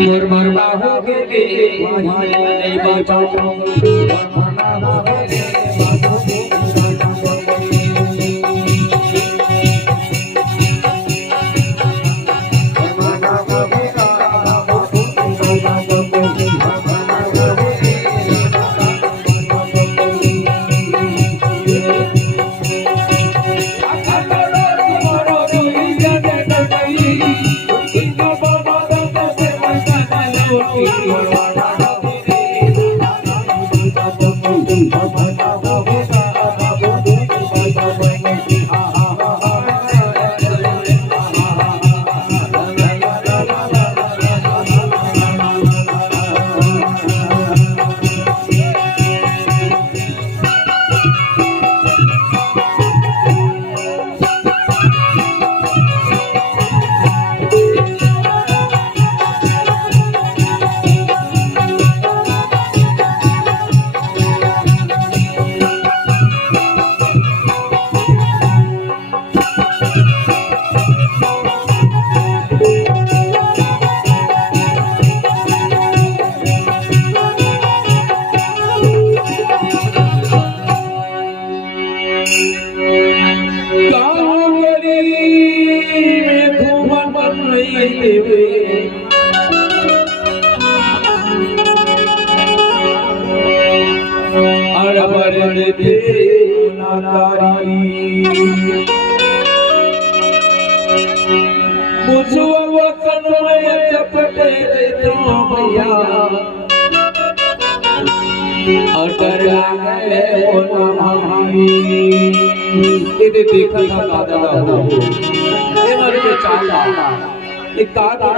मोर मोर बाहु के नहीं बचाओ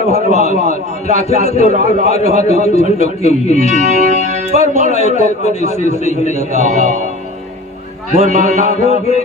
भगवान राखे तो राग पर मोरा एक कोने से सही लगा मोर माना हो गे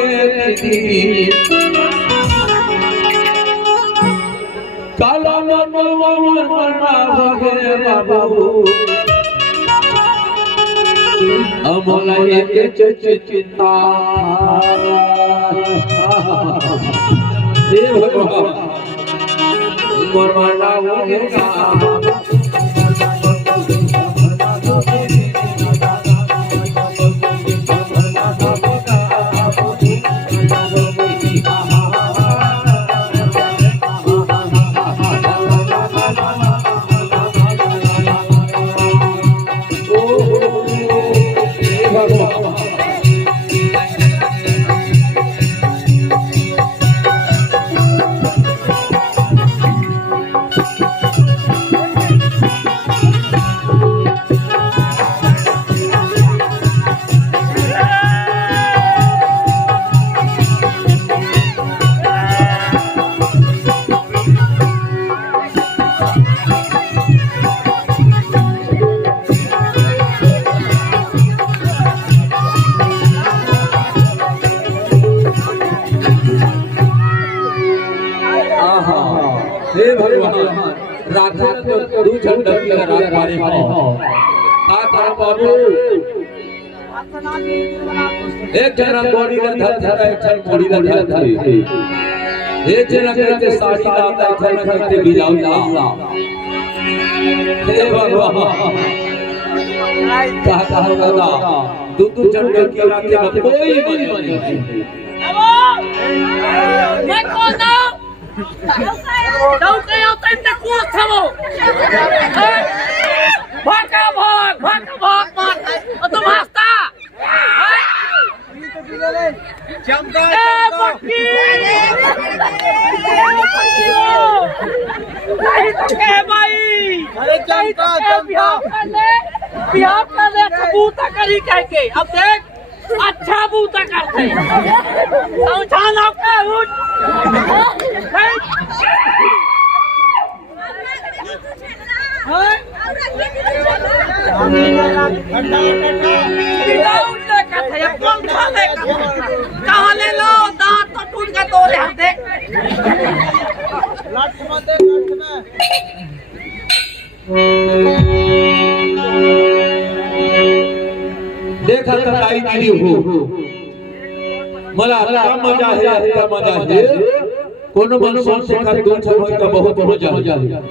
के दीदी काला मनवा मरना भगे बाबू अमला एक चिंता हे भगवान मरना भगे हे भगवान राधा तो दू झंडा की रात मारे हो आ कर बाबू एक जना गोड़ी का धर धर एक जना गोड़ी का धर धर एक जना कहते साड़ी लाता एक जना कहते बिलाउला हे भगवान कहा दादा दू झंडा की रात में कोई नहीं मैं कौन हूँ? đâu kêu tên ta cua thabo भागा भाग मत तुम हंसता चमका नहीं तो क्या भाई अरे चमका बिहार कर ले बूता करी कह के अब देख अच्छा बूता करते समझाना क्या कहाँ ले लो दांत तो टूट गया तो ले देख देखा सताई गिरी हो मला का मजा है कोनो मनुष्य से कर दो समय का बहुत मजा है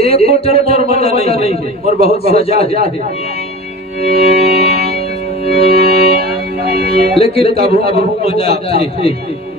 एक कोटर मोर मजा नहीं है और बहुत सजा है लेकिन कब मजा आती है